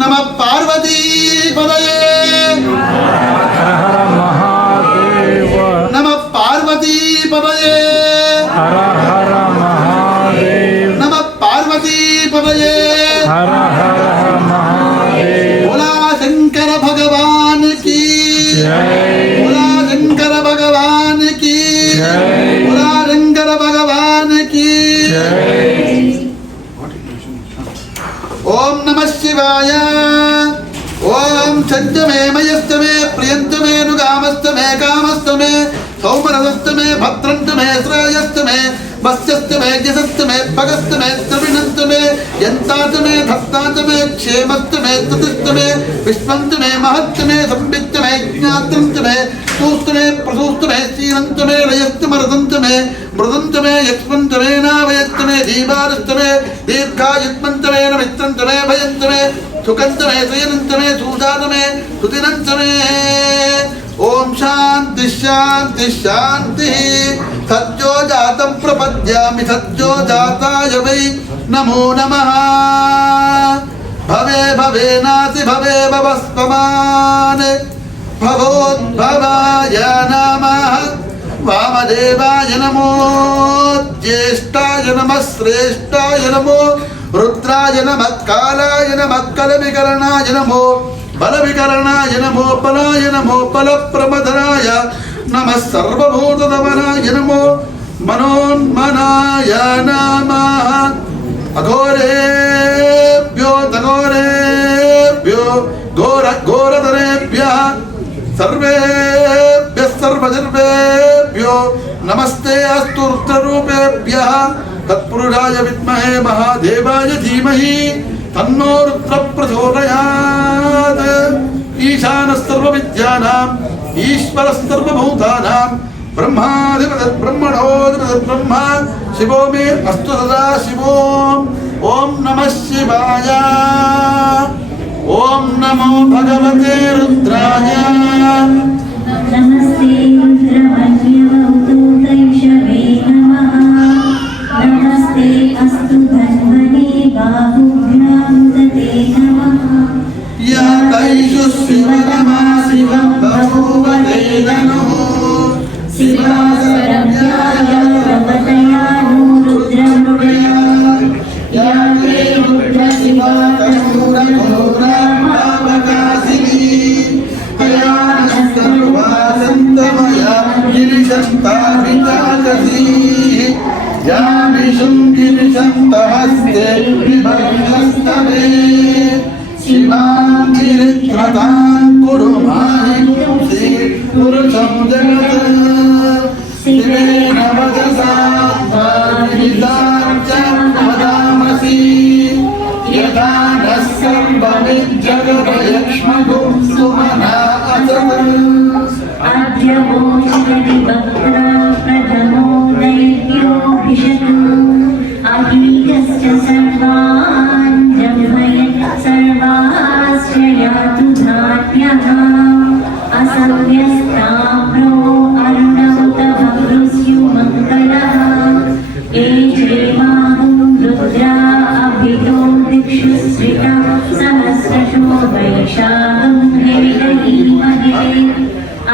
नमः पार्वती पदये महादेव नमः पार्वती पदये हर हर महादेव नमः पार्वती पदये हर हर महादेव बोला शंकर भगवान की जय बोला शंकर भगवान की जय बोला शंकर भगवान की जय। ओम नमः शिवाय ओम छद्मे मयस्तमे प्रियंतमे नुगामस्तमे कामस्तमे सौमरसस्तमे भद्रंतमे श्रेयस्तमे वस्यस्तमे यशस्तमे भगस्तमे त्रिविणस्तमे यन्तातमे धत्तातमे क्षेमस्तमे ततिस्तमे विश्वंतमे महत्तमे संवित्तमे ज्ञातंतमे तूस्तमे प्रसूस्तमे शीलंतमे लयस्तमरदंतमे मृदंतमे यक्ष्मंतमे नावयस्तमे दीवारस्तमे दीर्घायुत्मंतमे नमित्रंतमे भयंतमे सुखंतमे श्रेयनंतमे सूदानमे सुदिनंतमे ओम शांति शांति शांति सत्यो जातं प्रपद्यामि सत्यो जाताय वै नमो नमः भवे भवे नाति भवे भवस्पमान् भवोद्भवाय नमः वामदेवाय नमो ज्येष्ठाय नमः श्रेष्ठाय नमो रुद्राय नमः कालाय नमः कलविकरणाय नमो बलविकरणाय नमो बलाय नमो बलप्रमदनाय नमः सर्वभूतदमनाय नमो मनोन्मनाय नमः अघोरेभ्यो तघोरेभ्यो घोरधरेभ्यः सर्वेभ्यः सर्वजर्वेभ्यो नमस्ते अस्तु रुद्ररूपेभ्यः तत्पुरुषाय विद्महे महादेवाय धीमहि तन्नो रुद्र प्रचोदयात् ईशानः सर्वविद्यानाम् ईश्वरः सर्वभूतानां ब्रह्माधिपतिः ब्रह्मणोऽधिपतिः ब्रह्मा शिवो मे अस्तु सदा शिवो। ओम नमः शिवाय ओम नमो भगवते रुद्राय नमस्ते रुद्रमन्यवतुतैषवे नमः नमस्ते अस्तु धन्वने बाहुभ्यां दते नमः या तैषु शिवनमा शिवं बभूव ते नमः शिवासरभ्याय प्रवतयानो रुद्रमृगया या ते रुद्रशिवा तनूरघोराभावकाशिनी हयानस्तर्वासन्तमया गिरिशन्ताभिजागसी या विशुं गिरिशन्तहस्ते विभक्तस्तवे शिवां गिरित्रतां कुरु माहिं श्रीपुरुषं जगत् शिवेन वचसा विहितार्चं वदामसि यथा नः सर्वमिज्जगदयक्ष्मगुं सुमना असत् आद्यवो शिवदिवक्त्रा प्रथमो दैत्योऽभिषतु अहीतश्च सर्वान् जह्मयत् सर्वाश्च यातु धान्यः असव्यस्ताम्रो अरुणमुतभृस्युमङ्गलः ये चैवाहुं रुद्रा अभितो दिक्षु श्रिता सहस्रशो वैशाखं हेलयीमहे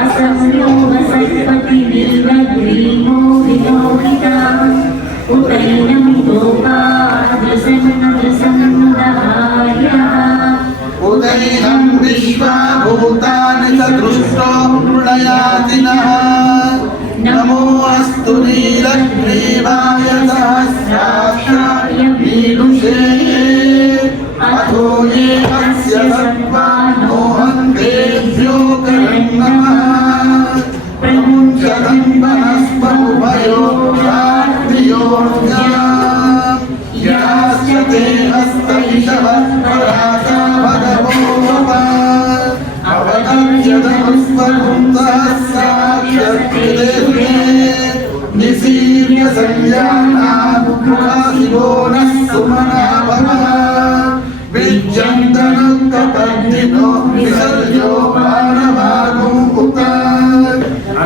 असंयो वसत्पति वीरग्रीवो विलोकिता उतैनं गोपादृसन्नदृसन्नुदहार्यः उदैनं विश्वाभूतानि च दृष्टो मृडयाति नः नमो अस्तु नीलग्रीवाय सहस्राक्षाय वीरुषे अथो ये अस्य सर्वानो हन्तेभ्यो करं नमः प्रमुञ्चतं वनस्पतुभयो प्राप्तियोऽर्घ्याम् याश्च ते हस्तैषवः पराता भगवो अवगम्यतमस्वकुन्तः साक्षात्कृते निसीर्य संज्ञानामुखाशिवो नः सुमना भव विज्यन्तनुत्तपद्दिनो विसर्जो मानवागुमुता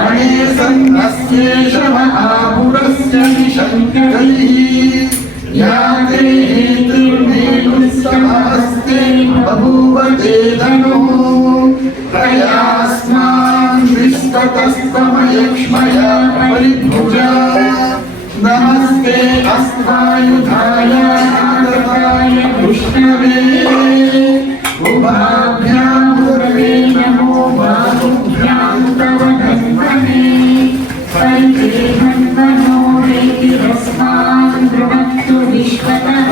अणे सन्नस्येषव आपुरस्य निशङ्कैः या ते हेतुर्मेनुस्तमस्ते वायुधाय नागदाय विष्णवे उभाभ्यां गुरवे नमो बाहुभ्यां तव धन्वने परिते धन्वनो वेतिरस्मान् गृणक्तु विश्वतः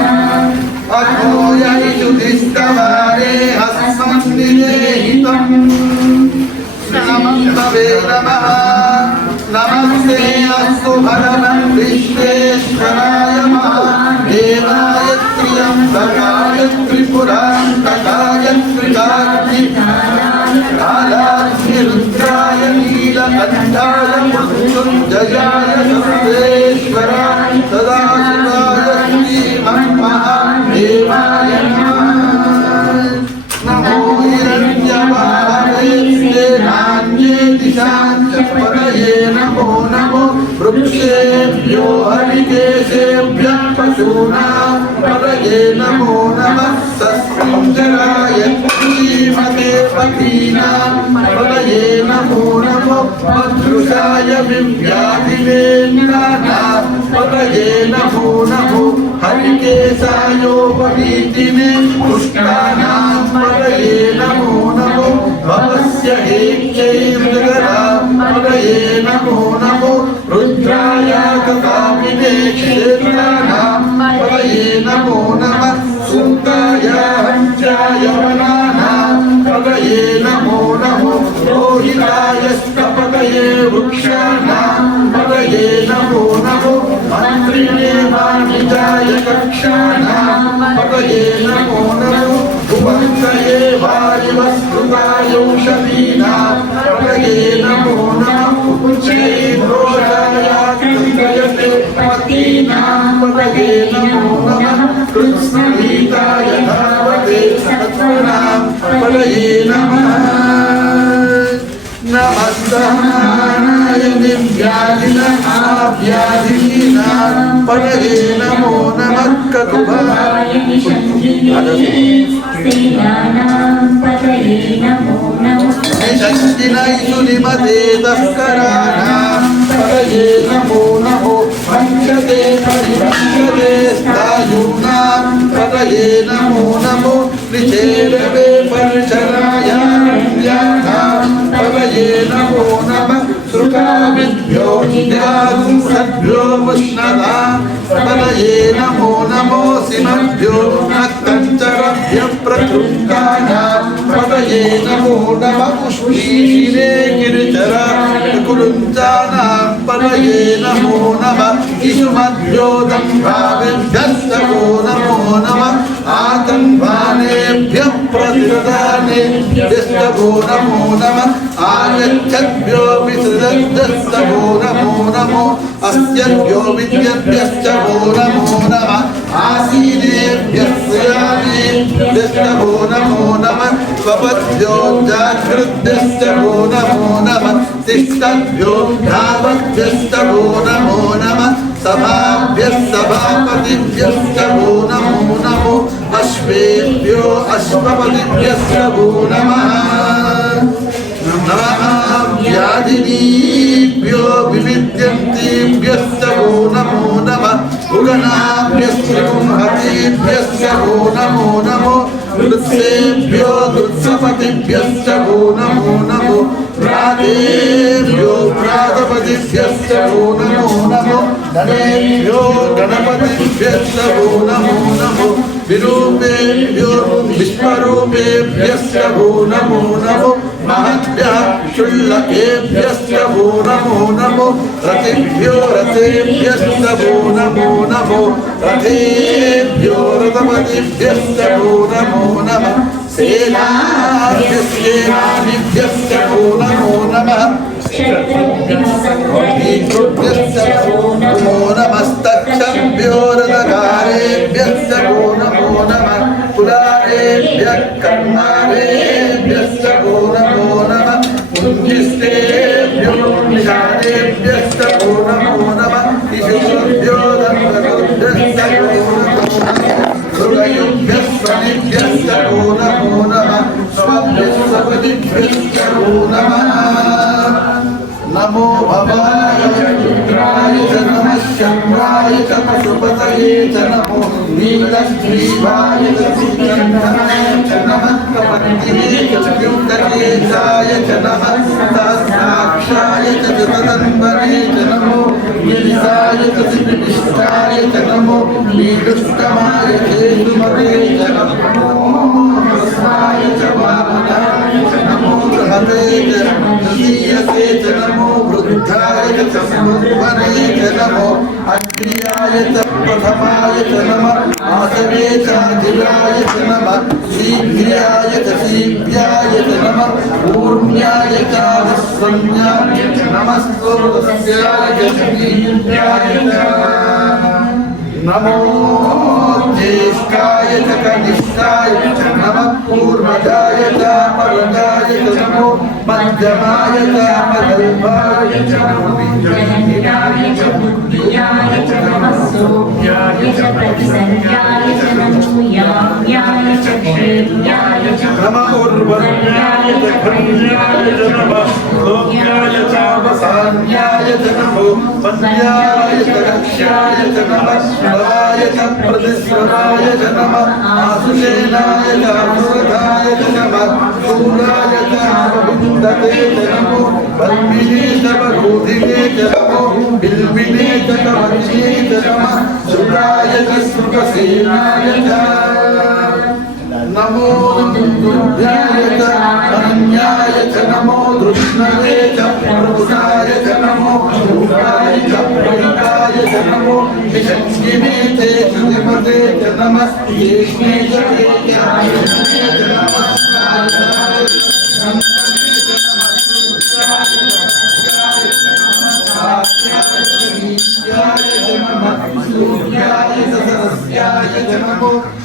अथो यैषुधिस्तवारे हस्मन्निदेहितम् नमस्तवे नमः नमस्ते अस्तु भगवन् विश्वेश्वराय महादेवाय त्र्यम्बकाय त्रिपुरान्तकाय त्रिकालाग्निकालाग्नि रुद्राय नीलकण्ठाय मृत्युञ्जयाय सर्वेश्वराय सदाशिवाय श्रीमन्महादेवाय नमो हिरण्यवाहवे नान्ये दिशां च पतये नमो नमो वृक्षेभ्यो हरिकेशेभ्यः पशूनां पतये नमो नमः सस्मिञ्जराय श्रीमते पतीनां पतये नमो नमो मधुषाय विव्याधिवेन्द्राणां पतये नमो नमो हरिकेशायोपवीतिने पुष्टानां पतये नमो नमो भवस्य हेत्यैर्जगदां पतये नमो नमो रुद्राय कामिने क्षेत्राणां पतये नमो नमः सूताय हंसाय वनानां पतये नमो नमो रोहिताय स्तपतये वृक्षाणां पतये नमो नमो मन्त्रिणे वाणिजाय कक्षाणां पतये नमो नमो उपन्तये वायुवस्कृताय औषधीनां पतये नमो नमः उच्चैर्घोषाय कृतयते पतीनां पतये नमो नमः कृत्स्नभीताय धावते सत्त्वनां पतये नमः नमस्तहानाय दिव्याधिनाभ्याधीनां पतये नमो नमः ककुभाय निषङ्गिनैषु निमते तस्कराणां पतये नमो नमो वञ्चते परिवञ्चते स्थायूनां पतये नमो नमो निषेधवे परिचराय पतये नमो नमः श्रुकाविभ्यो सद्भ्यो मुष्णदां पतये नमो नमो सिमभ्यो नक्तञ्चरभ्यः प्रकृष्टानां पतये नमो नमः पुष्पीशिरे गिरिचरा कुरुञ्चानां पतये नमो नमः इषुमभ्यो दम्भावेभ्यस्तवो नमो नमः आतन्वानेभ्यः प्रतिददानेभ्यस्तवो नमो नमः आयच्छद्भ्यो विसृजद्भ्यस्तवो नमो नमो अस्यभ्यो विद्यभ्यस्तवो नमो नमः आसीनेभ्यः श्रियानेभ्यस्तवो नमो नमः स्वपद्भ्यो जागृद्भ्यस्तवो नमो नमः तिष्ठद्भ्यो धावद्भ्यस्तवो नमो नमः सभाभ्यः सभापतिभ्यस्तवो नमो नमो अश्वेभ्यो अश्वपतिभ्यस्तवो नमः व्याधिनीभ्यो विविद्यन्तीभ्यस्तवो नमो नमः उगनाभ्यस्त्रिगुंहतीभ्यस्तवो नमो नमो वृत्सेभ्यो वृत्सपतिभ्यस्तवो नमो नमो व्रातेभ्यो व्रातपतिभ्यस्तवो नमो नमो गणेभ्यो गणपतिभ्यस्तवो नमो नमो विरूपेभ्यो विश्वरूपेभ्यस्तवो नमो नमो महद्भ्यः क्षुल्लकेभ्यस्तवो नमो नमो रतिभ्यो रथेभ्यस्तवो नमो नमो रथेभ्यो रथपतिभ्यस्तवो नमो नमः सेनाभ्यस्तेनानिभ्यस्तवो नमो नमः क्षत्रिभ्यस्तवो नमो नमस्तक्षभ्यो रथकारेभ्यस्तवो नमो नमः कुलारेभ्यः कर्मारेभ्यस्तवो नमो नमः पुञ्जिस्तेभ्यो निषादेभ्यस्तवो नमो नमः इषुभ्यो दन्तभ्यस्तवो नमो नमः हृदयुभ्यस्वनिभ्यस्तवो नमो नमः स्वभ्यस्वपतिभ्यस्तवो नमः नमो भवाय रुद्राय च नमः शम्भाय नीलाय च पशुपतये च नमो नीलग्रीवाय च श्रीकण्ठाय च नमः कपर्दिने च द्युम्नकेशाय च नमः सहस्राक्षाय च जगदम्बरे च नमो गिरिसाय च श्रीविष्टाय च नमो नीलुष्टमाय केतुमते च नमो हस्ताय च वामनाय च नमो बृहते च तृतीयसे च नमो वृद्धाय च समुद्भरे च नमो अग्र्याय च प्रथमाय च नमः आसवे च अधिराय च नमः शीघ्राय च शीघ्राय च नमः ऊर्म्याय च वस्वन्याय च नमस्कोदस्याय च वीर्याय च नमो ज्येष्ठाय च कनिष्ठाय च नमः पूर्वजाय च परजाय च नमो मध्यमाय च मध्यल्पाय च नमो जनहिताय च बुद्धियाय च नमः सोऽप्याय च प्रतिसर्याय च नमो याम्याय च क्षेम्याय च नमः उर्वऱ्याय च खण्ड्याय च नमः लोक्याय च वसान्याय च नमो वन्द्याय च रक्ष्याय च नमः स्वराय च प्रतिस्वराय च नमः आसुषेणाय च असुरथाय च नमः शूराय च विन्दते च नमो बल्मिने च बहूधिने च नमो बिल्मिने च कवचिने च नमः शुक्राय च सुखसेनाय च नमो दुर्गाय च अनन्याय च नमो धृष्णवे च प्रभुताय च नमो भूताय च प्रहिताय च नमो विशक्ष्मिने च श्रुतिमते च नमः येष्णे च वेद्याय च नमः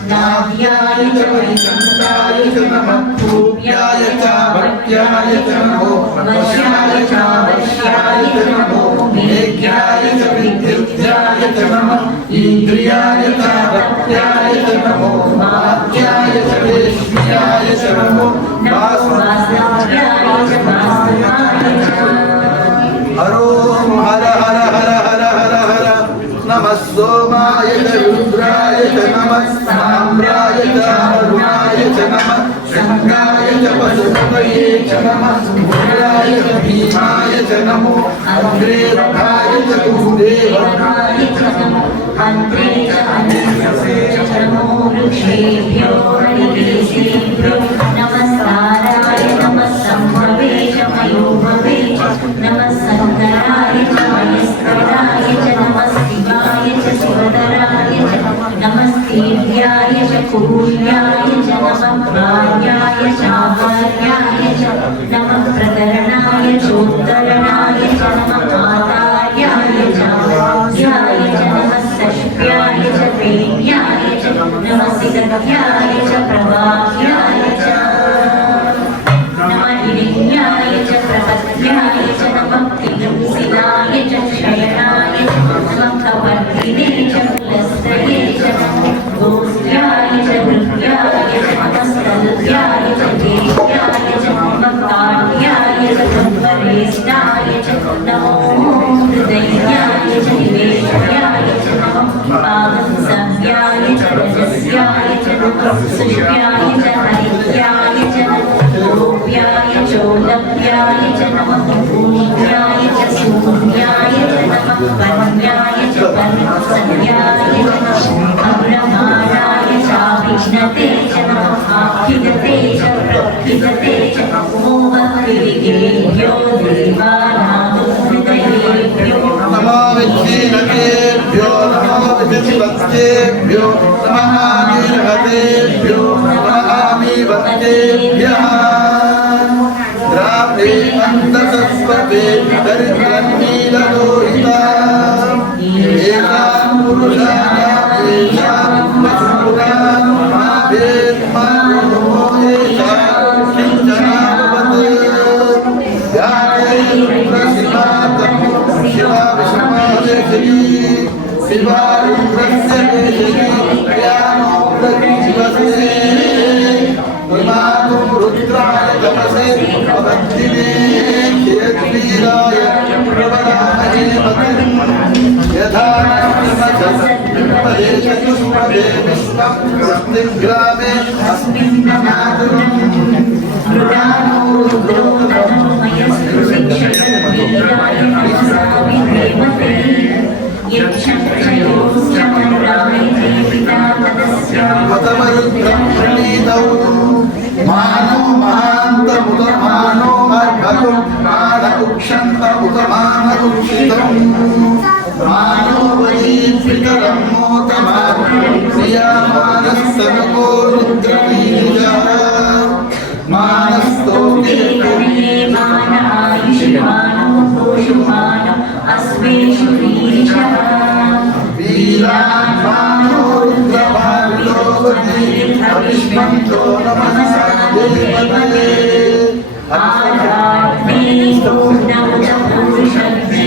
नाभ्याय च परिचन्द्राय च नमः पूर्व्याय च भक्त्याय च नमो वश्याय च वश्याय च नमो मेघ्याय च विद्युत्याय च नमः इन्द्रियाय च भक्त्याय च नमो मात्याय च वेश्याय च नमो वासुदेवाय च वासुदेवाय च हरो हर हर हर हर हर हर नमः सोमाय च रुद्राय च नमः साम्राय च अरुणाय च नमः शङ्गाय च पशुपतये च नमः भूयाय च भीमाय च नमो अग्रेर्भाय च कुदेवाय च नमो अन्त्रे च अन्यसे च नमो वृक्षेभ्यो हरिकेशेभ्यो नमस्काराय नमः सम्भवे च मयोभवे च नमः शङ्कराय च महेश्वराय च नमः शिवाय च शिवधराय च नमस्तेभ्याय च कुर्याय च नमः भार्याय च आहार्याय च नमः प्रकरणाय चोत्तरणाय च नमः आदार्याय च आद्याय च नमः षष्ट्याय च प्रेम्याय च नमः सिगत्याय च प्रभाव्याय च नमः हिरण्याय च प्रपत्याय च नमः तिरुसिलाय च क्षयणाय च नमः कवर्धिने च कुलस्त्रये च नमो गोस्त्याय च हृद्याय च नमः स्तल्भ्याय च देव्याय च नमः काव्याय च ब्रह्मरेष्ठाय च नमो हृदयाय च निवेश्याय च नमः पावनसव्याय च रजस्याय च नमः सुष्याय च हरित्याय च नमो गोप्याय चोलभ्याय च नमः भूम्याय च शून्याय च नमः वन्याय च वन्सन्याय च नमः अग्रमाणाय चाभिघ्नते च नमः आभिघ्नते च प्रभिघ्नते च नमो भक्तिविगेभ्यो देवानां हृदयेभ्यो नमो विद्येभ्यो नमो विद्युत्भक्तेभ्यो नमः आमीर्भतेभ्यो नमः आमीर्भक्तेभ्यः द्राव्ये अन्तसस्पते दरिद्रन्नीललोहिता येषां पुरुषाणां येषां पशूनां माभेत्मानो येषां किञ्चनावपते यादैर्प्रसिमातमो शिवा विषमादेशरी शिवारुद्रस्य देशरी प्रयाणो प्रतीवसे रुद्राय तपसे अवद्दिने क्षेत्रीराय प्रवरामहे पतिम् यथा नमचसत्पदेशतुष्पदे विश्वं स्वस्तिं ग्रामे अस्मिन् नमातुरम् मृडानो रुद्रो तनोमयस्तु शिक्षयद्वीराय नमसामि देवते यक्षक्षयोश्चमरायते पिता तदस्याम् मतमरुद्रं प्रणीतौ मानो महान्तमुदमानो अर्भगो मानकुक्षन्तमुदमानकुक्षितम् मानो वजीपितरं मोतमानं प्रियामानस्तनुको रुद्रबीजः मानस्तोके मान आयुष्मानो भूषुमानो अस्मेषु वीरिषः वीरात्मानो रुद्रभाविलो अविष्मन्तो नमसा देवते आराध्ने नवजपुरुषज्ञे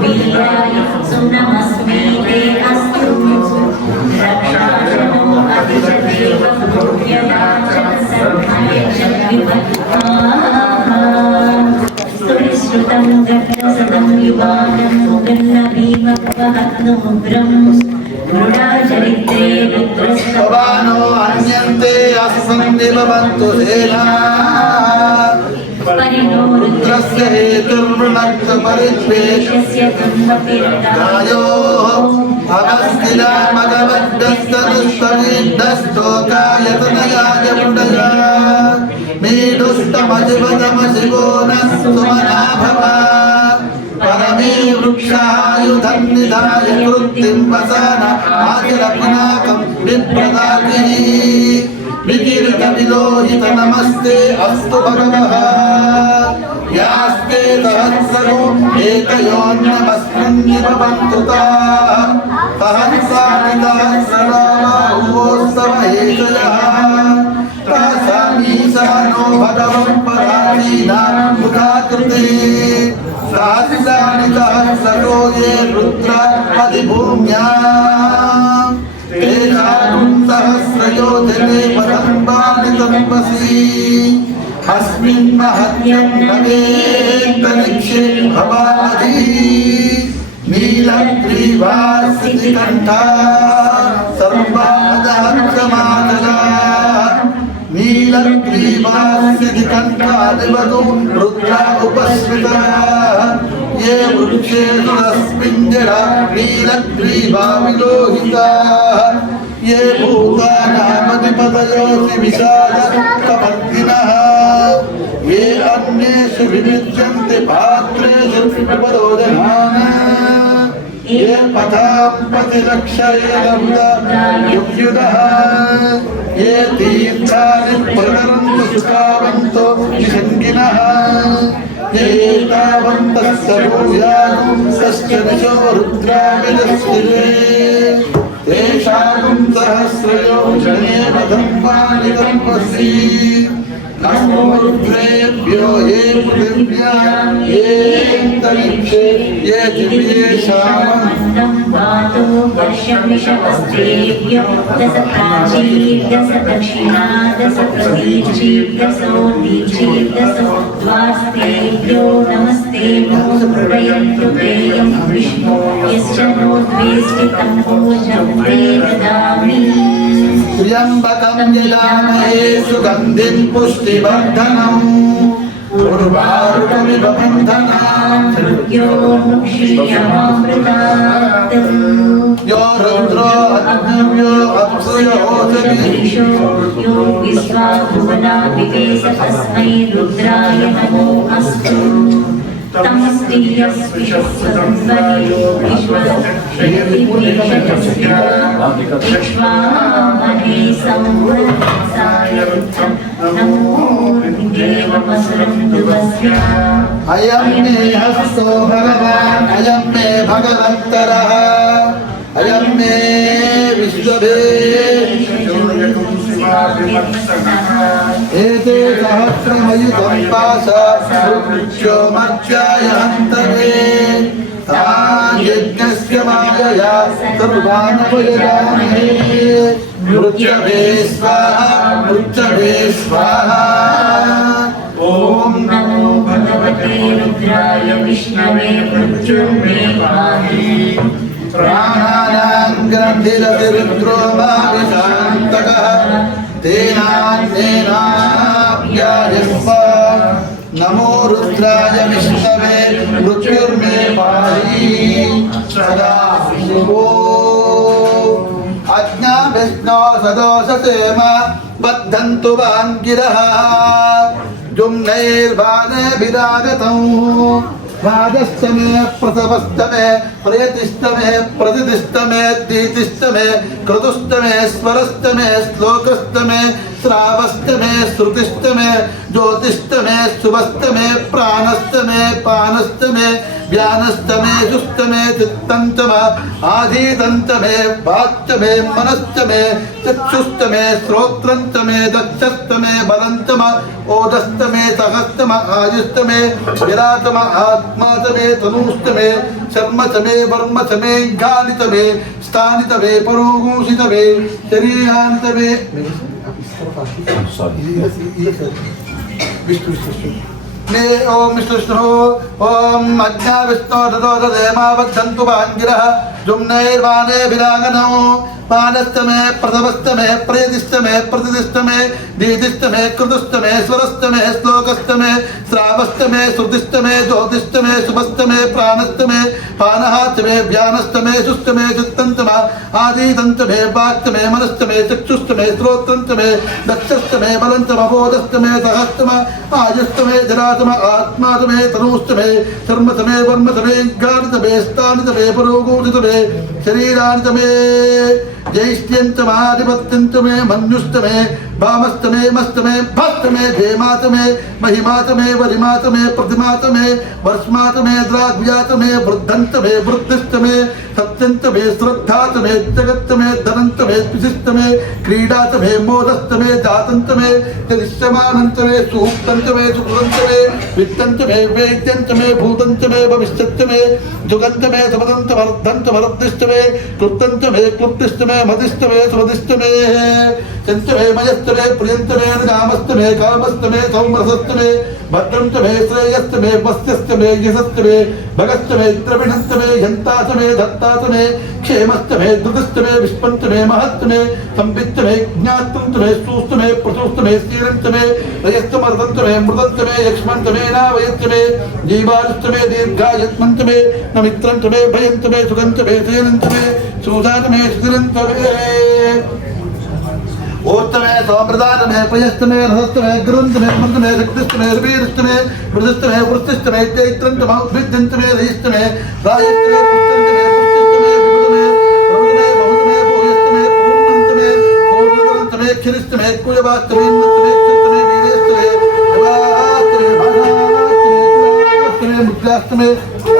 वीराय सुनमस्मे ते अस्तु रक्षाशनो अतिशदेव भूययाचन स्तुतिश्रुतं गतसदं युवानं गन्नभीमवहत्नुग्रं मृडाचरित्रे रुद्रस्तव भवानो अन्यन्ते असन्निभवन्तु सेना परिणो रुद्रस्य हेतुर्वृणक्त परिद्वेषस्य गायोः अवस्थिला मगवद्दस्तदुष्टमीड्डस्तोकायतनयाय मुडया मीडुष्टमजिवदमशिवो न सुमना भव परमे वृक्षायुधं निधाय कृत्तिं वसन आचरपिनाकं विप्रदातिः विकीर्तविलोहित नमस्ते अस्तु भगवः यास्ते सहस्रो एकयोन्नमस्मिन्निभवन्तु ताः सहस्राणि सहस्रनामाहुवोत्सव हेतयः तासामीशानो भगवं पराधीना मुखाकृतिः सहस्राणि सहस्रो ये रुद्र अधिभूम्याम् तेषां सहस्रयोजने पदम्बानि तपसि अस्मिन् महत्यं भवेत्तनिक्षे भवामहि नीलग्रीवासिकण्ठा सर्वादहक्षमादला नीलग्रीवासिकण्ठादिवतु रुद्रा उपस्मिता ये वृक्षेषु अस्मिन् जडा नीलग्रीवा विलोहिताः ये भूतानामधिपतयोऽसि विशालकपर्दिनः ये अन्येषु विनिज्यन्ते पात्रेषु प्रपदोदनान् ये पथां पतिरक्षयेदुदः ये तीर्थानि प्रकरन्तु सुखावन्तो निषङ्गिनः एतावन्तः सर्वव्यागुं कश्च दिशो रुद्राविदस्तिरे तेषां सहस्रयोजने वधम्बानि तपसि नमो रुद्रेभ्यो ये पृथिव्यां ये अन्तरिक्षे ये दिव्येषाम् पातो वर्षमिषवस्त्रेभ्यो दश प्राचीर्दश दक्षिणा दश प्रतीचीर्दशोदीचीर्दशो द्वास्तेभ्यो नमस्ते नो मृडयन्तु तेयं विष्णो यश्च नो द्वेष्टितं भोजं ते ददामि त्र्यम्बकं यजामहे सुगन्धिं पुष्टिवर्धनम् उर्वारुकमिव बन्धनात् यो रुद्रो अग्निव्यो अप्सुयोऽसि यो विश्वाभुवना विवेश तस्मै रुद्राय नमो अस्तु तं स्त्रियस्विश्वसंवयो विश्वामहे संवत्साय नमो देवमसुरं दुवस्य अयं मे हस्तो भगवान् अयं मे भगवन्तरः अयं मे विश्वभे एते सहस्रमयुतं पाशो मर्च्याय हन्तवे तान् यज्ञस्य मायया सर्वानवयजामहे मृत्यवे स्वाहा मृत्यवे स्वाहा रुद्राय विष्णवे मृत्युर्मे पाहि सदा शिवो अज्ञा विष्णो सदोषसेम बद्धन्तु वाङ्गिरः जुम्नैर्वाणभिरागतौ वादस्तमे प्रसवस्तमे प्रेतिस्तमे प्रतिदिस्तमे दीतिस्तमे क्रतुस्तमे स्वरस्तमे श्लोकस्तमे श्रावस्तमे श्रुतिस्तमे ज्योतिस्तमे शुभस्तमे प्राणस्तमे पानस्तमे व्यानस्तमे जुस्तमे चित्तन्तम आधीतन्तमे वाक्तमे मनस्तमे चक्षुस्तमे श्रोत्रन्तमे दक्षस्तमे बलन्तम ओदस्तमे सहस्तम आयुस्तमे विरातम आत्मातमे तनूस्तमे शर्मतमे वर्मतमे गालितमे स्थानितमे परोगूषितमे शरीरान्तमे विष्णु ने ओम विष्णु ओम अज्ञा विष्णु तदोदयमावद्धन्तु वाङ्गिरः जुम्नैर्वाणे विरागनौ पानस्तमे प्रथमस्तमे प्रेतिस्तमे प्रतिदिस्तमे दीतिस्तमे कृतुस्तमे स्वरस्तमे श्लोकस्तमे श्रावस्तमे श्रुतिस्तमे ज्योतिस्तमे शुभस्तमे प्राणस्तमे पानहास्तमे व्यानस्तमे सुस्तमे चित्तन्तम आदीतन्तमे वाक्तमे मनस्तमे चक्षुस्तमे श्रोत्रन्तमे दक्षस्तमे बलन्तम बोधस्तमे सहस्तम आयुस्तमे जरातम आत्मातमे तनूस्तमे कर्मतमे वर्मतमे गानितमे स्थानितमे परोगूषितमे शरीरान्तमे जैष्ठ्यन्तमाधिपत्यन्तमे मन्युस्तमे भामस्तमे मस्तमे भस्तमे धेमातमे महिमातमे वरिमातमे प्रतिमातमे वर्ष्मातमे द्राग्व्यातमे वृद्धन्तमे वृद्धिस्तमे सत्यन्तमे श्रद्धातमे जगत्तमे धनन्तमे विशिष्टमे क्रीडातमे मोदस्तमे जातन्तमे दृश्यमानन्तमे सुप्तन्तमे सुकृतन्तमे वित्तन्तमे वेद्यन्तमे भूतन्तमे भविष्यन्तमे जुगन्तमे समदन्तमर्धन्तमर्दिष्टमे क्लुप्तन्तमे क्लुप्तिष्टमे मदिष्टमे सुमदिष्टमे चन्तमे मयस्तमे प्रियन्तमे नामस्तमे कामस्तमे सौमरसस्तमे भद्रन्तमे श्रेयस्तमे वस्त्यस्तमे यशस्तमे भगस्तमे द्रविणन्तमे यन्तातमे दत्तातमे क्षेमस्तमे दुदस्तमे विष्पन्तमे महत्तमे संवित्तमे ज्ञातन्तमे सूस्तमे प्रसूस्तमे स्थिरन्तमे रजस्तमर्दन्तमे मृदन्तमे यक्ष्मन्तमे नावयन्तमे जीवानुस्तमे दीर्घायत्मन्तमे नमित्रन्तमे भयन्तमे सुगन्तमे श्रीरन्तमे सुधानमे सुधिरन्तमे ओत्तमे सोमृदानमे प्रियस्तमे रहस्तमे गुरुन्तमे मन्दमे शक्तिस्तमे वीरस्तमे वृद्धस्तमे वृत्तिस्तमे चैत्रन्तमे उद्भिद्यन्तमे रहिस्तमे रायस्तमे पुष्टन्तमे पुष्टिस्तमे विपुलमे प्रभुतमे बहुतमे भूयस्तमे पूर्णन्तमे पूर्णतरन्तमे खिरिस्तमे कुयवास्तमे इन्द्रस्तमे क्षिप्तमे वीरेस्तमे भवास्तमे भागास्तमे मुद्रास्तमे उदास्तमे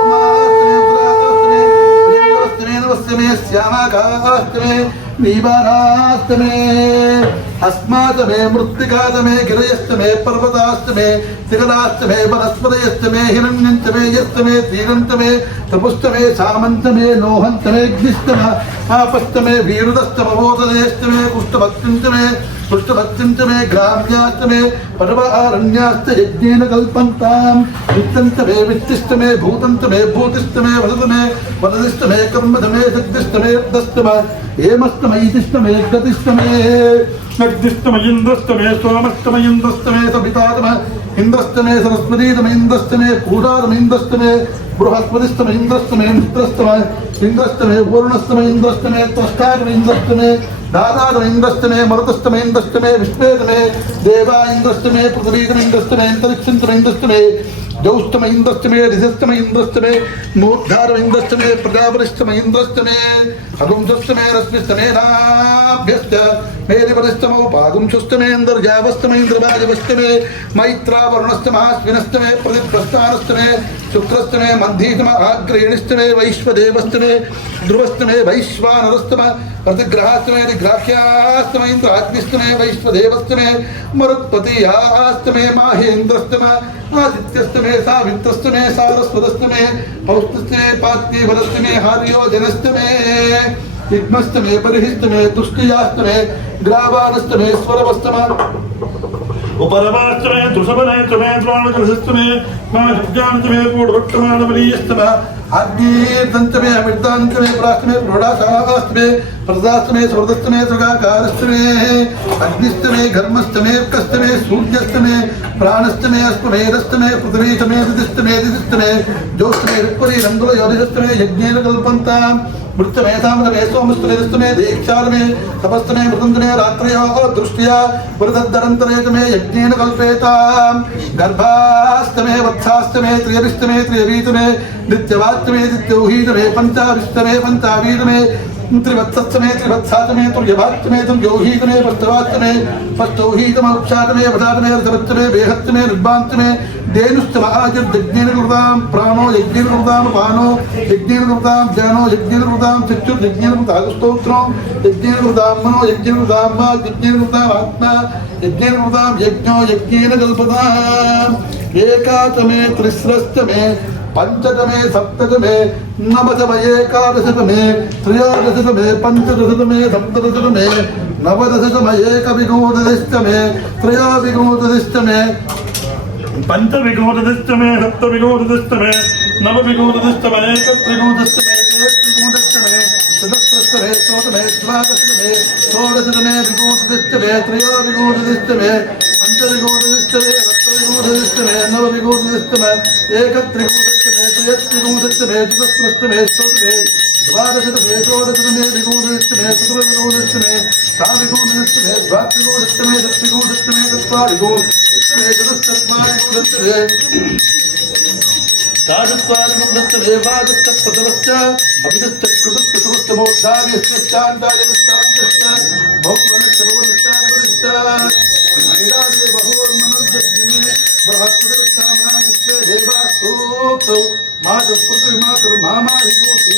गोधूमास्तमे उदास्तमे प्रेमस्तमे नवस्तमे श्यामाकास्तमे नीबारास्तमे अस्मातमे मृत्तिकातमे गिरयस्तमे पर्वतास्तमे शिखरास्तमे वनस्पतयस्तमे हिरण्यन्तमे यस्तमे तीरन्तमे तपुस्तमे सामन्तमे लोहन्तमे अग्निस्तम आपस्तमे वीरुदस्तमवोदयस्तमे कुष्ठभक्तिन्तमे पुष्टभक्तिन्तमे ग्राम्यास्तमे पर्वारण्यास्त यज्ञेन कल्पन्तां वित्तन्तमे वित्तिस्तमे भूतन्तमे भूतिस्तमे वसतमे वदतिस्तमे कर्मधमे शक्तिस्तमे दस्तमे हेमस्तमे इतिस्तमे गतिस्तमे नग्दिस्तमे इन्द्रस्तमे सोमस्तमे इन्द्रस्तमे सवितातमे इन्द्रस्तमे सरस्वतीतमे इन्द्रस्तमे पूजातमे इन्द्रस्तमे बृहस्पतिस्तमे इन्द्रस्तमे मित्रस्तमे इन्द्रस्तमे पूर्णस्तमे इन्द्रस्तमे त्वष्टातमे इन्द्रस्तमे दादातमे इन्द्रस्तमे मरुतस्तमे इन्द्रस्तमे विश्वेतमे देवा इन्द्रस्तमे पृथ्वीतमे इन्द्रस्तमे अंतरिक्षन्तमे इन्द्रस्तमे जौष्टम इंद्रस्तमे ऋषस्तम इंद्रस्तमे मूर्धारम इंद्रस्तमे प्रजापतिस्तम इंद्रस्तमे अगुंसस्तमे रश्मिस्तमे नाभ्यस्त मेरिपरिस्तमो पागुंसस्तमे इंद्रजावस्तमे इंद्रभाजवस्तमे मैत्रावरुणस्तमाश्विनस्तमे प्रतिप्रस्थानस्तमे शुक्रस्तमे मध्यीतम आग्रयणिस्तमे वैश्वदेवस्तमे ध्रुवस्तमे वैश्वानरस्तम प्रतिग्रहास्तमे निग्राह्यास्तमे इंद्राग्निस्तमे वैश्वदेवस्तमे मरुत्पतियास्तमे माहेन्द्रस्तम आदित्यस्तमे सावित्रस्तमे सारस्वतस्तमे पौष्टस्तमे पात्यवरस्तमे हार्योजनस्तमे विघ्नस्तमे परिहिस्तमे तुष्टियास्तमे ग्रावानस्तमे स्वरवस्तमे उपरवास्तमे तुषभनस्तमे द्रोणकलशस्तमे माजज्ञानस्तमे पूर्वक्तमानवलीयस्तमे आग्नेयर्दंत में अमृतांत में प्रास्त में प्रोढ़ाशास्त में प्रदास्त में स्वर्दस्त में सुगाकारस्त में अग्निस्त में घर्मस्त में कस्त में सूर्यस्त में प्राणस्त में अस्त में रस्त में पृथ्वी में दिदिस्त में दिदिस्त में जोस्त में ऋक्परी रंगुल योदिस्त में यज्ञेन कल्पन्ता मृत में सामन में सोमस्त में दिस्त में दीक्षाल में तपस्त में मृदंत में रात्रयो दृष्टिया वृद्धरंतरेक में यज्ञेन कल्पेता गर्भास्त में वत्सास्त में त्रियविस्त में त्रियवीत में नित्यवात में नित्योहीत में पंचाविस्त में पंचावीत में त्रिवत्सत् में त्रिवत्सात में तुर्यवात में तुर्योहीत में पष्टवात में पष्टोहीत में उपचार में अवधात में रसवत्त में बेहत्त में निर्बांत में देनुस्तम आजब यज्ञेन कृताम प्राणो यज्ञेन कृताम पानो यज्ञेन कृताम ज्ञानो यज्ञेन कृताम चक्षुर यज्ञेन कृताम स्तोत्रो यज्ञेन कृताम मनो यज्ञेन कृताम वाक् यज्ञेन कृताम आत्मा यज्ञेन कृताम यज्ञो यज्ञेन कल्पताम एकातमे त्रिस्रस्तमे पंचतमे सप्ततमे नवदशमे एकादशतमे त्रयोदशतमे पंचदशतमे सप्तदशतमे नवदशतमे एकविंशतितमे त्रयोविंशतितमे पंचविंशतितमे सप्तविंशतितमे नवविंशतितमे एकत्रिंशतितमे तेत्रिंशतितमे चतुस्रस्तमे चौदशतमे द्वादशतमे षोडशतमे विंशतितमे त्रयोविंशतितमे पंचविंशतितमे सप्तविंशतितमे नवविंशतितमे एकत्रिंशतितमे त्रयस्त्रिंशतितमे चतुस्रस्तमे षोडशतमे द्वादशतमे षोडशतमे विंशतितमे चतुर्विंशतितमे षड्विंशतितमे द्वात्रिंशतितमे सप्तविंशतितमे चत्वारिंशतितमे चतुष्चत्वारिंशतितमे तादृत्वारिंशतितमे वादस्तप्रथमश्च अभिदस्तकृतस्तमोद्धार्यश्चान्तायश्चान्तश्च भौमनश्चभुवनश्चान्परिश्च नीरादे बहोर्मनुजग्ने बृहस्पतिरुत्थामना विश्वे देवास्तोक्तौ मातुर्पृथिवीमातुर्मामाहिकोऽस्ति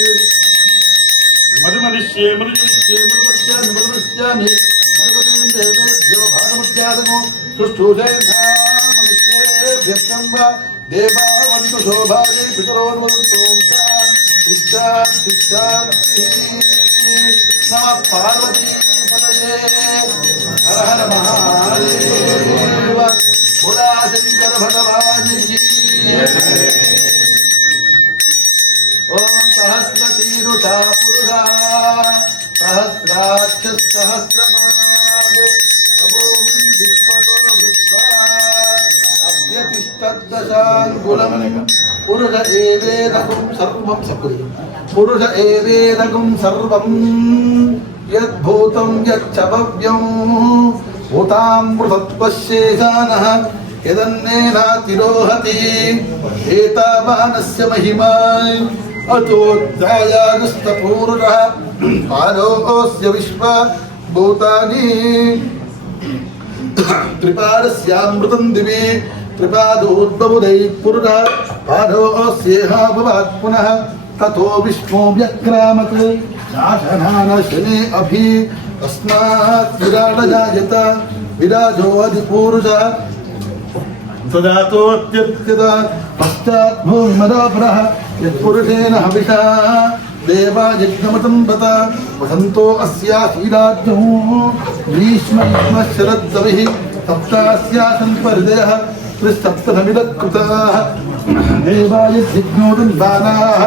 मधुमनिष्ये मधुजनिष्ये मधुपश्यामि मधुपश्यामि मधुपतेन देवेभ्यो भागमुद्यादमो सुष्ठुषेभ्यं वा देवा वन्तु शोभायै पितरोन्वन्तु शान्ति शान्ति नमः पार्वतीपतये हर हर महादेव भोला शंकर भगवान की ओम सहस्रशीरुषा पुरुषा सहस्राक्ष सहस्रपाद नभोमिं विश्वतो भूत्वा अद्यतिष्ठद्दशाङ्गुलं पुरुष एवेदगुं सर्वं सकुल पुरुष एवेदगुं सर्वं यद्भूतं यच्च भव्यं भूतामृतत्वशेषानः यदन्नेनातिरोहति एतावानस्य महिमा अतोऽध्यायागस्तपूर्णः पालोऽस्य विश्वभूतानि त्रिपादस्यामृतं दिवि त्रिपादोद्बहुदैः पुरुषः पालोऽस्येह भवात् पुनः ततो विष्णु व्यक्रामत् शासनान शनि अभि तस्मात् विराडजायत विराजो अधिपूरुषः तदातोऽत्यत्यत पश्चात् भूमिमदापरः यत्पुरुषेण हविषा देवा यज्ञमतं बत वसन्तो अस्याशीराज्ञो ग्रीष्मशरद्रविः सप्तास्यासन् परिदयः त्रिसप्तनमिदकृताः देवा यज्ञोदन्दानाः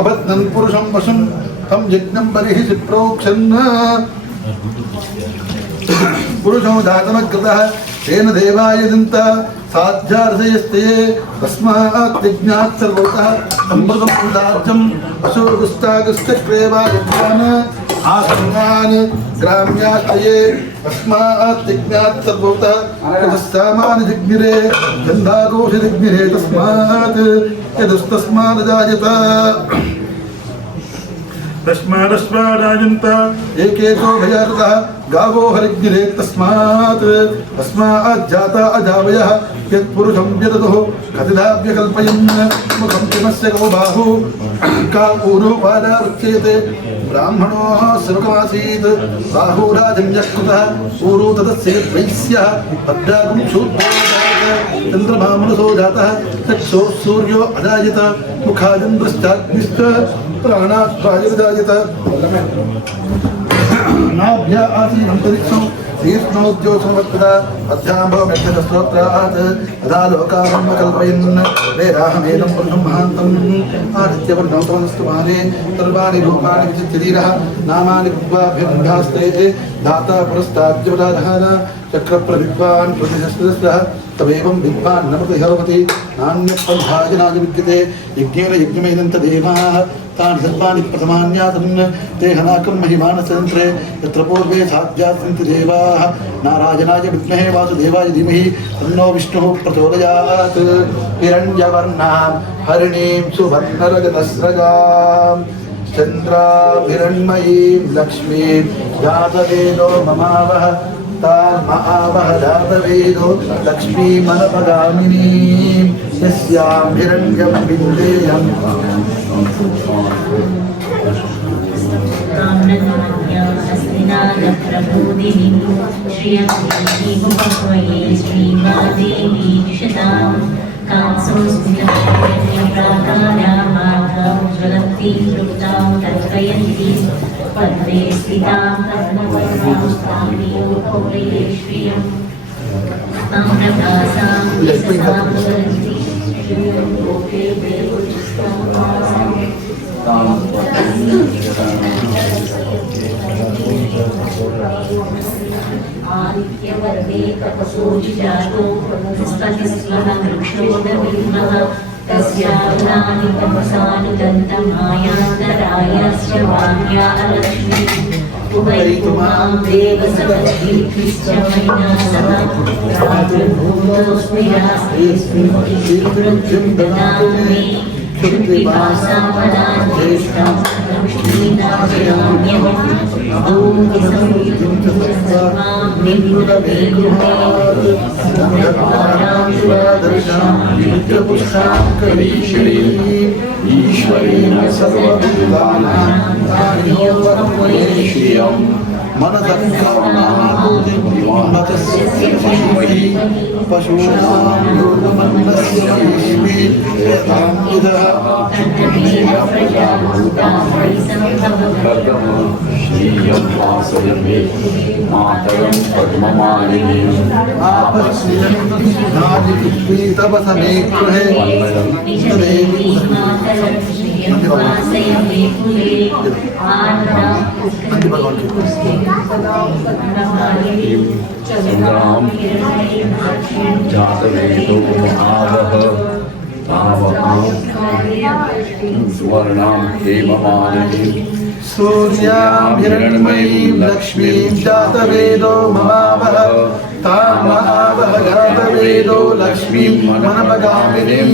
अबध्नन् पुरुषं वशं तं यज्ञं बर्हिषि प्रोक्षन् पुरुषो दातमकृतः तेन देवायजन्त साध्यार्धयस्ते तस्मात् यज्ञात् सर्वतः अमृतं दार्जम् अशोगुस्तागश्चक्रेवा यज्ञान् आसन्नान् ग्राम्याश्रये तस्मात् यज्ञात् सर्वतः ततस्सामान् जिग्निरे गन्धादोषजिग्निरे तस्मात् यदस्तस्मादजायत तस्मादस्मादायन्त एकेतो भयातः गावो हरिग्निरे तस्मात् जाता अजावयः यत्पुरुषं व्यदतुः कथिताभ्यकल्पयन् मुखं किमस्य गो बाहु का ऊरुपादा उच्यते ब्राह्मणो सर्वमासीत् बाहुराजन्यकृतः ऊरु तदस्येत् वैश्यः अभ्यागं शूद्रो चन्द्रमा मनसो जातः चक्षुः सूर्यो अजायत मुखादिन्द्रश्चाग्निश्च प्राणात् वायुर्जायत नाभ्या आसीनन्तरिक्षं तीक्ष्णोद्योत्सवत्पदा अध्याम्भवमेद्धस्तोत्रात् तदा लोकारम्भ कल्पयन् वेदाहमेदं ब्रह्मान्तम् आदित्यवर्णं तमस्तु माने सर्वाणि रूपाणि विचित्यधीरः नामानि बुद्ध्वाभ्यन्धास्ते दाता पुरस्ताद्यवदाधार चक्रप्रविद्वान् प्रतिशस्त्रः तमेवं विद्वान् नमति नान्यपन्थाजनाय विद्यते यज्ञेन यज्ञमेदन्त देवाः तानि सर्वाणि प्रथमान्यासन् ते हनाकं महिमानसयन्त्रे यत्र पूर्वे साध्यासन्ति देवाः नारायणाय विद्महे वासुदेवाय धीमहि तन्नो विष्णुः प्रचोदयात् हिरण्यवर्णां हरिणीं सुवर्णरजतस्रजां चन्द्राभिरण्मयीं लक्ष्मीं जातवेदो ममावह तामहावह जातवेदो लक्ष्मीमनपगामिनीं यस्यां हिरण्यं विन्देयम् काम्रनाद्या अस्मिनादप्रबोधिनीं श्रियं श्रीमादेवी शतां कांसोऽस्मिनप्राकारामाघां ज्वलन्तीं तृप्तां तर्पयन्तीं पद्मे स्थितां पद्मवर्णां तामियोपौरये श्रियं ताम्रभासां यशसां ज्वलन्तीं श्रियं लोके देवोचिष्टां आदित्यवर्गे तपसोऽजिजातो स्पतिस्वः वृक्षोदविद्मः तस्यावनानि तपसानुदन्तमायान्तरायस्य वाक्या लक्ष्मीः उपैतु मां देवसवधीर्घिश्च मैनासः प्रादुर्भूतोऽस्मि रास्तेऽस्मिन् ददातु मे क्षुद्विपासापदां ज्येष्ठां लक्ष्मीनाशयाम्यहम् ॐ विसंयुतं सर्वां निर्गुणमे गृहात् सन्दर्भानां शिवादर्शां नित्यपुष्टां करीश्वरीं ईश्वरेण सर्वभूतानां कार्यवर्तते श्रियम् मनदग्धानामूर्तिमतस्य महीमहि पशूनां योगमन्नस्य महीमि यथां विदः श्रीयं वासयमे मातरं पद्ममालिनीं आपश्यन्नादिपीतवसमे गृहे चन्द्रां जातवेदो महावः तावकां सुवर्णां हेममालिनीं सूर्यां हिरण्मयीं लक्ष्मीं जातवेदो ममावह तां महावह जातवेदो लक्ष्मीं मनपगामिनीं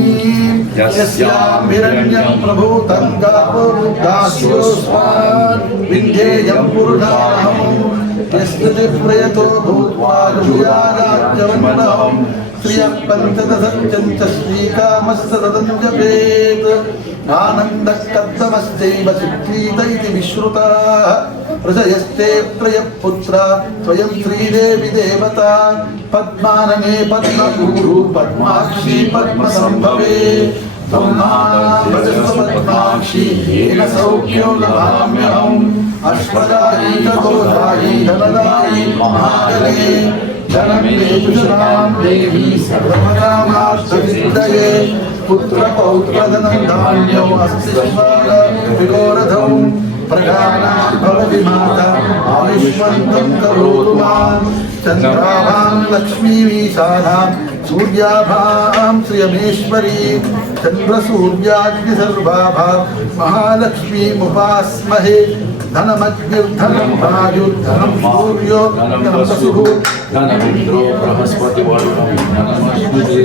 यस्यां हिरण्यं प्रभूतं गावो दास्योऽस्मान् विन्ध्येयं पुरुषाहम् यस्तुति प्रयतो भूत्वा जुयाराज्यवन्नहम् श्रियः पञ्चदशञ्च श्रीकामस्तदं जपेत् आनन्दः कद्मश्चैव सिद्धीत इति विश्रुताः ऋषयस्ते त्रयः पुत्रा त्वयं श्रीदेवी देवता पद्मानने पद्मभूः पद्माक्षी पद्मसम्भवे पद्माक्षी येन सौख्यो लभाम्यहम् अश्वदायी ततोदायी धनदायी महागणे धनमेजुषां देवी सर्वकामार्थसिद्धये पुत्रपौत्रधनं धान्यौ अस्ति विगोरधौ प्रजानां भवति माता आयुष्मन्तं करोतु मां चन्द्राभां लक्ष्मीमीशानां सूर्याभां श्रियमेश्वरी चन्द्रसूर्याग्निसर्वाभां महालक्ष्मीमुपास्महे धनमग्निर्धनं वायुर्धनं सूर्यो धनं वसुः धनमिन्द्रो बृहस्पतिवर्णं धनमस्मृते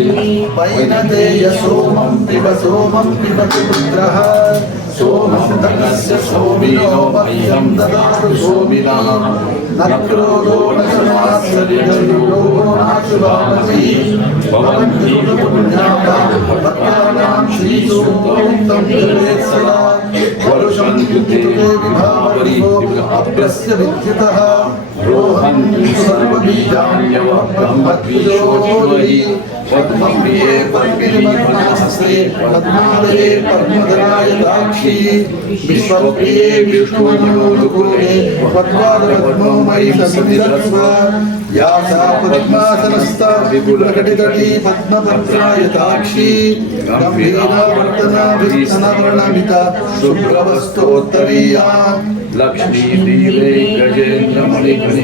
वैनतेय सोमं पिबति पुत्रः सोमं धनस्य सोमिनो मह्यं ददातु सोमिनः न क्रोधो न समात्सर्यो नाशुभामसि भवन्ति पुण्याः भक्तानां श्रीसूक्तं जपेत् सदा वरुषं विद्युते विभावरि अप्यस्य विद्युतः रोहन्ति सर्वबीजान्यवब्रह्मद्विजोहि पद्मप्रिये पद्मिनीवनहस्ते पद्मालये पद्मधरायताक्षी विश्वप्रिये विष्णुन्योनुकूले पद्मादपद्मो मयि सन्निधत्स्व या सा पद्मासनस्था विपुलकटितटी पद्मपत्रायताक्षी गम्भीरावर्तनाभिस्तनवर्णमिता शुभ्रवस्तोत्तरीया लक्ष्मी देवे गजेन्द्रमणिमणि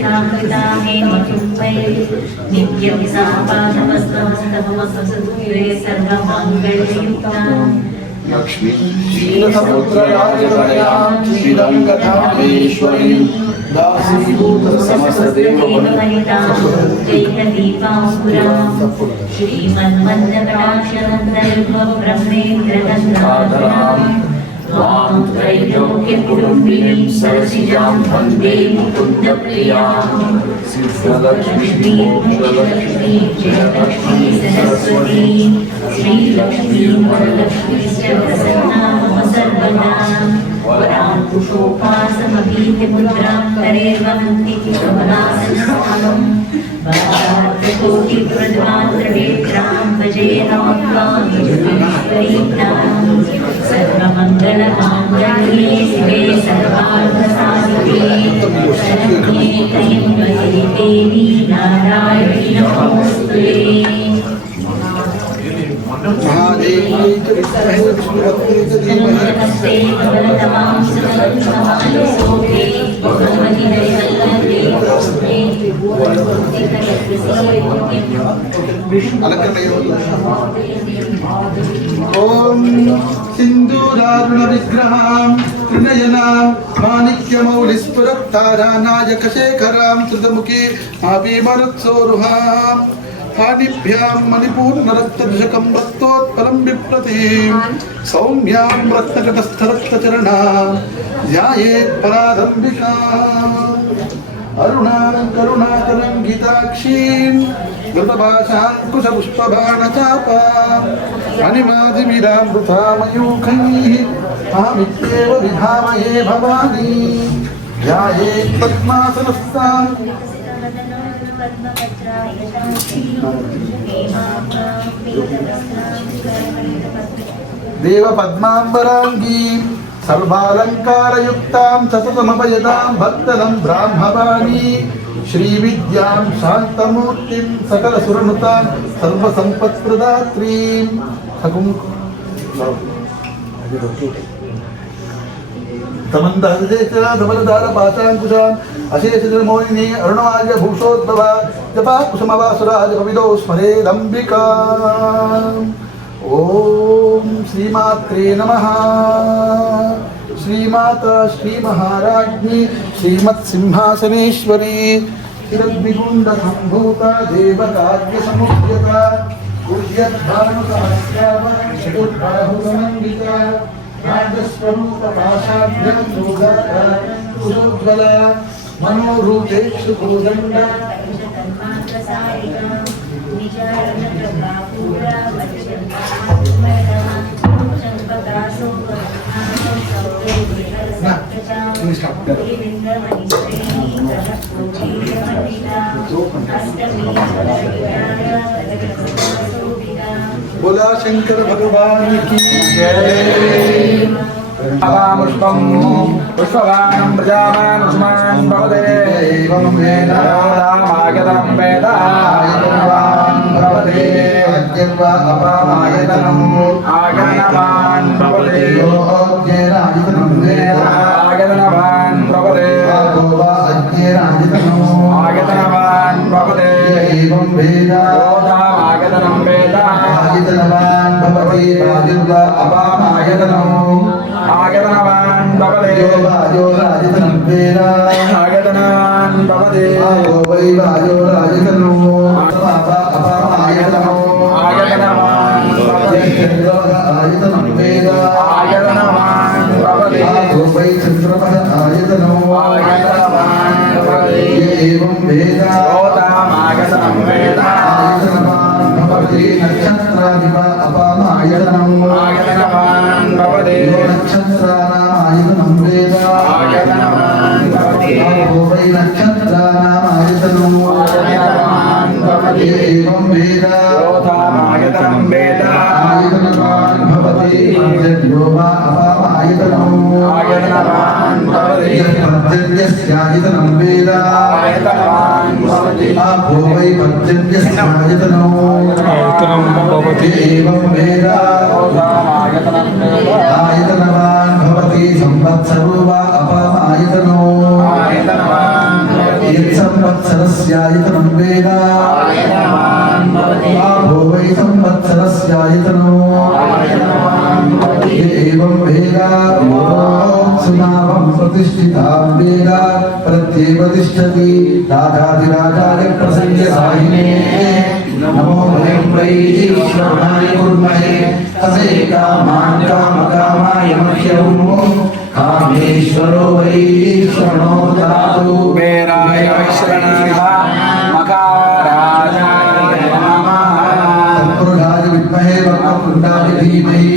लक्ष्मी क्षीरसमुद्रराजतनयां श्रीरङ्गधामेश्वरीं दासीभूत त्वां त्रैलोक्यकुटुम्बिनीं सरसिजां वन्दे मुकुन्दप्रियां सिद्धलक्ष्मी मोक्षलक्ष्मी जयलक्ष्मी सरस्वती श्रीलक्ष्मी वरलक्ष्मीश्च प्रसन्ना मम सर्वदा वरां कुशोपासमभीतिमुद्रां करेर्वहन्ति कमलासनस्थानं कोटिप्रद्वान्द्रवेत्रां भजेनां सर्वमङ्गलमाङ्गल्ये शिवे सर्वार्थसाधिके शरण्ये त्र्यम्बके देवी नारायणी नमोस्तुते महादेवी च विद्महे विष्णुपत्नी च धीमहि नमस्ते कमलतमां सुमनसोभे भगवति दैवल्लभे ओम सिंदूरारुण विग्रहां त्रिनयनां माणिक्यमौलिस्फुरत्तारानायकशेखरां श्रुतमुखी मापीमरुत्सोरुहां पाणिभ्यां मणिपूर्णरक्तदशकं रक्तोत्पलं बिभ्रतीं सौम्यां रत्नकटस्थरक्तचरणां ध्यायेत् परादम्बिकाम् अरुणां करुणातरङ्गिताक्षीं गतभाषाङ्कुशपुष्पबाणचापां मणिमादिमिरामृतामयूखैः तामित्येव विधामहे भवानी ध्यायेत् पद्मासनस्थां देवपद्माम्बराङ्गी सर्वालङ्कारयुक्तां सततमभयदां भक्तनं ब्राह्मवाणी श्रीविद्यां शान्तमूर्तिं सकलसुरनुतां सर्वसम्पत्प्रदात्रीं समन्तहृदेशरा धवलधारपाशाङ्कुशान् अशेषजनमोहिनी अरुणमाल्य भूषोद्भवा जपा कुसुमवासुराजकविदो स्मरेदम्बिका ओम श्रीमात्रे नमः श्रीमाता श्रीमहाराज्ञी श्रीमत्सिंहासनेश्वरी चिरद्विगुण्डसम्भूता देवकार्यसमुद्यता चतुर्बाहुसमन्विता राजस्वरूपपाशाभ्यां सुजाता कुशोज्ज्वला मनोरूपेक्षु कोदण्डा बोला शंकर भगवान की जय। पुष्पं पुष्पवानं प्रजामानुष्मान् भवते एवं वेद रामागतं वेद आयतनवान् भवते अज्ञर्वा अपामायतनम् आगतवान् भवते योऽज्ञेनायतनं वेद आगतवान् भवते आगोवा अज्ञेनायतनम् आगतवान् भवते एवं वेद आगतनं वेद आयतनवान् भवते आदिर्वा अपामायतनम् आगतवान् भवते योरायतनं वेद आगतवान् भवते आगो वै वायोरायतनम् अपामायतनम् आगतवान् भवते आयतनं वेद आगतवान् भवते आगो वै चन्द्रमः आयतनम् आगतवान् भवते एवं वेद आगतनं वेद आयतनवान् भवते नक्षत्रादिव अपामायतनम् आगतवान् भवते नक्षत्राणाम् आयतनं वेद आयतनवान् भवति आपो वै नक्षत्राणाम् आयतनम् एवं वेद योधामायतनं वेद आयतनवान् भवति यद्यो वा अपामायतनम् आयतनवान् भवति पर्जन्यस्यायतनं वेद आयतनवान् भवति आपो वै पर्जन्यस्यायतनम् भवति एवं वेद योधामायतनं वेद आयतनवान् भवति संवत्सरो वा अपामायतनो आयतनवान् भवति यत्संवत्सरस्यायतनं वेद आयतनवान् भवति आपो वै संवत्सरस्यायतनो आयतनवान् भवति एवं वेद सुनामं प्रतिष्ठितां वेद प्रत्येव तिष्ठति राजाधिराजाय प्रसंज्ञसाहिने नमो वयं वै ईश्वराय कुर्महे तसे कामान् कामकामाय मह्यं कामेश्वरो वै ईश्वरो ददातु कुबेराय वैश्रवणाय मकाराजाय नमः तत्पुरुषाय विद्महे वक्रतुण्डाय धीमहि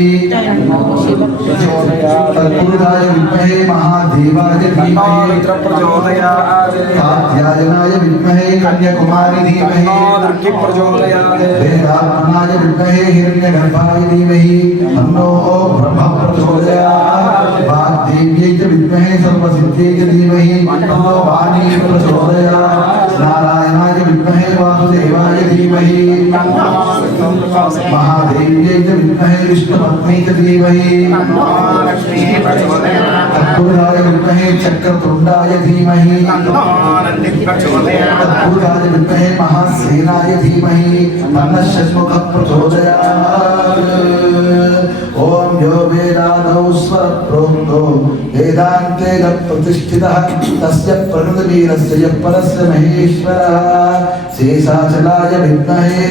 तत्पुरुषाय विद्महे महादेवाय धीमहि प्रचोदयात् कात्यायनाय विद्महे कन्याकुमारी धीमहि दुर्गे प्रचोदयात् वेदात्मनाय विद्महे हिरण्यगर्भाय धीमहि तन्नो ब्रह्म प्रचोदयात् वाग्देव्यै च विद्महे सर्वसिद्ध्यै च धीमहि तन्नो वाणी प्रचोदयात् नारायणाय विद्महे वासुदेवाय धीमहि महादेव्यै च विद्महे विष्णुपत्न्यै च धीमहि लक्ष्मी प्रचोदयात् तत्पुरुषाय विद्महे चक्रतुण्डाय धीमहि प्रचोदयात् तत्पुरुषाय विद्महे महासेनाय धीमहि तन्नः षण्मुखः प्रचोदयात् ॐ यो वेदादौ स्वरप्रोक्तो वेदान्ते प्रतिष्ठितः तस्य प्रकृतिवीरस्य यः परस्य महेश्वरः शेषाचलाय विद्महे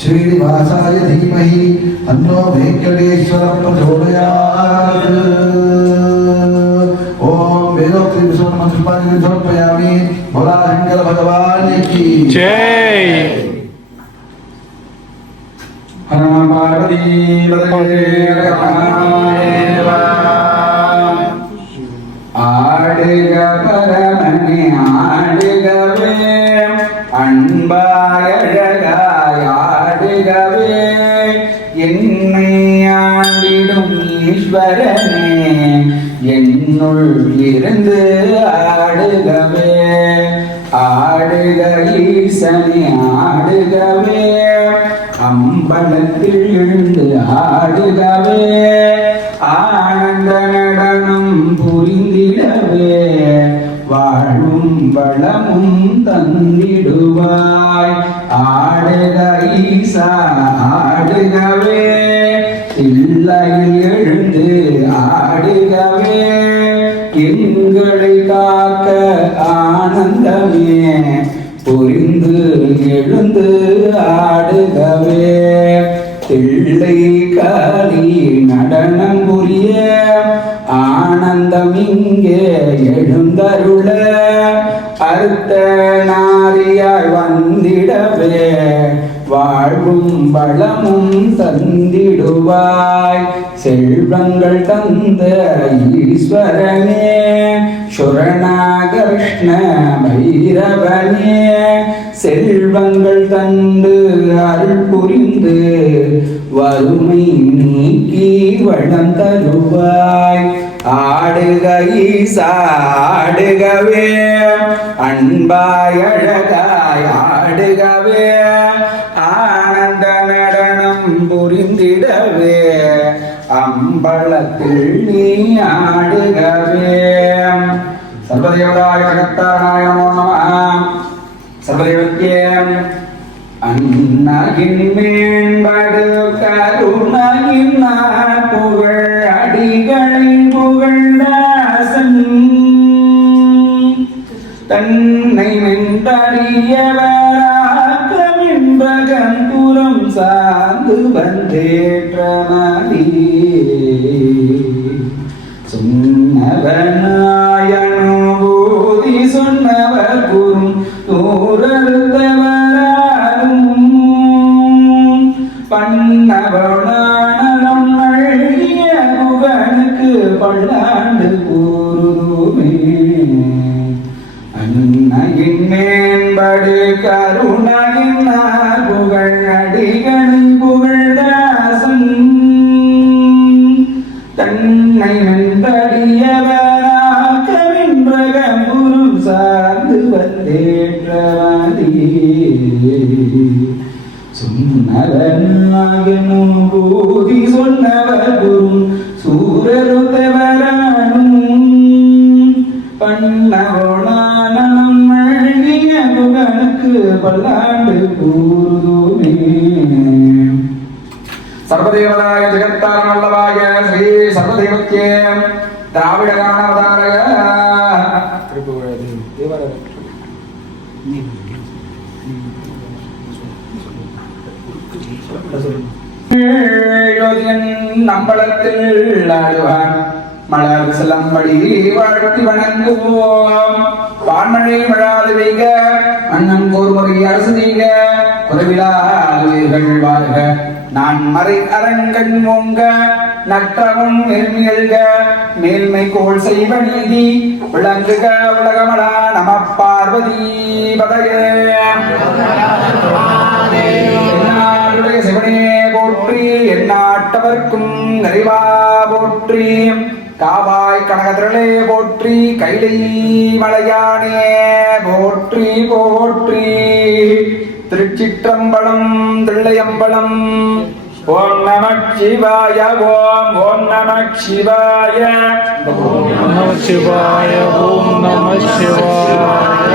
श्रीनिवासाय धीमहि तन्नो वेङ्कटेश्वरः प्रचोदयात् ओम वेदोक्ति विष्णुमंत्रपाणि समर्पयामि भोला शंकर भगवान की जय हर पार्वती पतये महादेव आडिग परमने आडिगवे அன்பாய் அழகாய் ஆடுகவே என்னை ஆண்டிடும் ஈஸ்வரனே என்னுள் இருந்து ஆடுகவே ஆடுக ஈசனே ஆடுகவே அம்பலத்தில் எழுந்து ஆடுகவே ஆனந்த நடனம் புரிந்திடவே வாழும் வளமும் தந்திடுவாய் ஆடுக ஈசா ஆடுகவே இல்லையில் எழுந்து ஆடுகவே எங்களை காக்க ஆனந்தமே புரிந்து எழுந்து ஆடுகவே தில்லை காளி நடனம் புரிய ஆனந்தம் இங்கே எழுந்தருள அர்த்த நாரியாய் வந்திடவே வாழ்வும் வளமும் தந்திடுவாய் செல்வங்கள் தந்த ஈஸ்வரனே சுரணாகிருஷ்ண பைரவனே செல்வங்கள் தந்து அருள் புரிந்து வறுமை நீக்கி வளம் தருவாய் ஆடுக ஈசா ஆடுகவே அன்பாய் அழகாய் ஆடுகவே ஆனந்த நடனம் புரிந்திடவே அம்பலத்தில் நீ ஆடுகவே சர்வதேவதாய ஜகத்தாராய நமோ நமः சர்வதேவத்யே அன்னகின் மேம்படு கருணகின் புகழ் அடிகளின் புகழ்தாசன் தன்னை மென்றடியவராக்கமின்பகன்புறம் சார்ந்து வந்தேற்றமதி சொன்னவனாயனுபூதி சொன்னவர் குரும் தூரருத்தவராலும் பண்ணவனானலம் அழகிய புகனுக்கு பல்லாண்டு சின்னதனாகனும் போதி சொன்னவர் குரும் சூரருத்தவரானும் பண்ணவோணானம் அழகிய புகனுக்கு பல்லாண்டு கூறுதுமே. சர்வதேவதாய ஜெகத்தாரமல்லவாய ஸ்ரீ சர்வதேவத்யே திராவிட காணவதாரக நம்பளத்தில் ஆடுவான் மலர் சிலம்படி வாழ்த்தி வணங்குவோம். வான்மழை விழாது வைக அண்ணன் கோர்முறை அரசு நீங்க குறைவிலாதுகள் வாழ்க. நான் மறை அரங்கன் ஓங்க நற்றமும் நெருமியல்க மேல்மை கோள் செய்வ நீதி விளங்குக உலகமடா நம பார்வதி பதையே. என்னாடுடைய சிவனே போற்றி எந்நாட்டவர்க்கும் நிறைவா போற்றி. காவாய் கனகதிரளே போற்றி கைலை மலையானே போற்றி போற்றி. திருச்சிற்றம்பலம் தில்லையம்பலம். ஓம் நமக் சிவாய ஓம் ஓம் நமக் சிவாய ஓம் நம சிவாய ஓம் நம சிவாய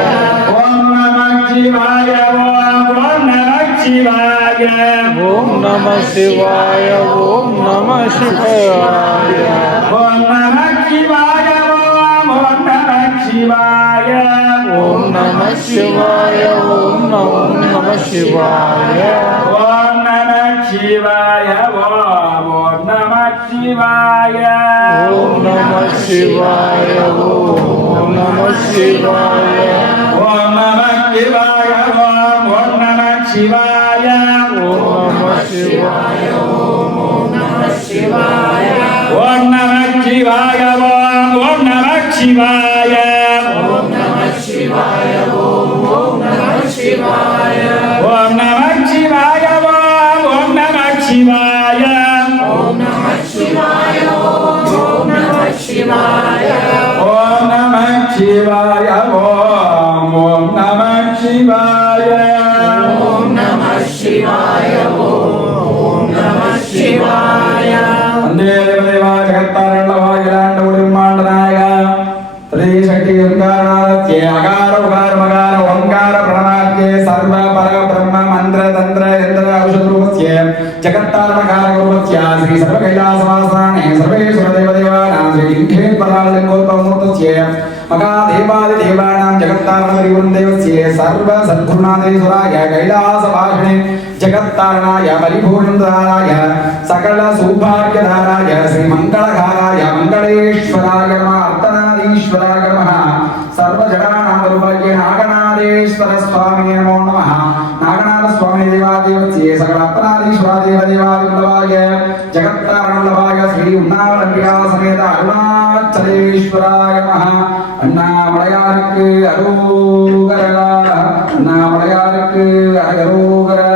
ஓம் நமக் சிவாய ஓம் ஓம் நமக் சிவாய ஓம் நம சிவாய ஓம் நம சிவாய ஓம் நமக் சிவாய ஓம் ஓம் நமக் சிவாய ஓம் நம சிவாய ஓம் நம சிவாய ஓம் நமக் சிவாய ஓம் ஓம் நமக் சிவாய ஓம் நம சிவாய ஓம் நம சிவாய ஓம் நமக் சிவாய ஓம் ஓம் நமக் சிவாய ஓம் நம சிவாய ஓம் நம சிவாய ஓம் நமக் சிவாய ஓம் ஓம் நமக் சிவாய ஓம் நம சிவாய ஓம் நம சிவாய ஓம் நமக் சிவாய ஓம் ஓம் நமக் சிவாய ஓம் நம சிவாய ஓம் நம சிவாய ஓம் நமக் சிவாய ஓம் ஓம் நமக் சிவாய ஓம் நம சிவாய ஓம் நம சிவாய வந்தே தேவதேவா ஜகத்தாரண்டவாயிலாண்ட உடுமாண்டநாயக ஸ்ரீ சக்தி ஓங்காரநாதத்யே அகார உகார மகார ஓங்கார பிரணவாத்யே சர்வ பர பிரம்ம மந்திர தந்திர யந்திர ஔஷத ரூபத்யே ஜகத்தாரணகார ரூபத்யா ஸ்ரீ சர்வ கைலாசவாசானே சர்வேஸ்வர தேவதேவானாம் ஸ்ரீ லிங்கேஸ்வராலிங்கோத்பவமூர்த்தத்யே மகாதேவாதி தேவானாம் ஜகத்தாரண தேவஸ்யே சர்வ சத்குருநாதேஸ்வராய கைலாசவாசினே जगत्तारणाय परिपूर्णधाराय सकल सौभाग्यधाराय श्री मंगलहाराय मंगलेश्वराय नमः अर्तनादीश्वराय नमः सर्वजनानां रूपाय नागनादेश्वर स्वामी नमो नमः नागनाथ स्वामी देवादेवस्य सकल अर्तनादीश्वर देवदेवादिवल्लभाय जगत्तारणवल्लभाय श्री उन्नावलंबिका समेत अरुणाचलेश्वराय नमः अण्णामलयारुक्कु अरोगरा अण्णामलयारुक्कु अरोगरा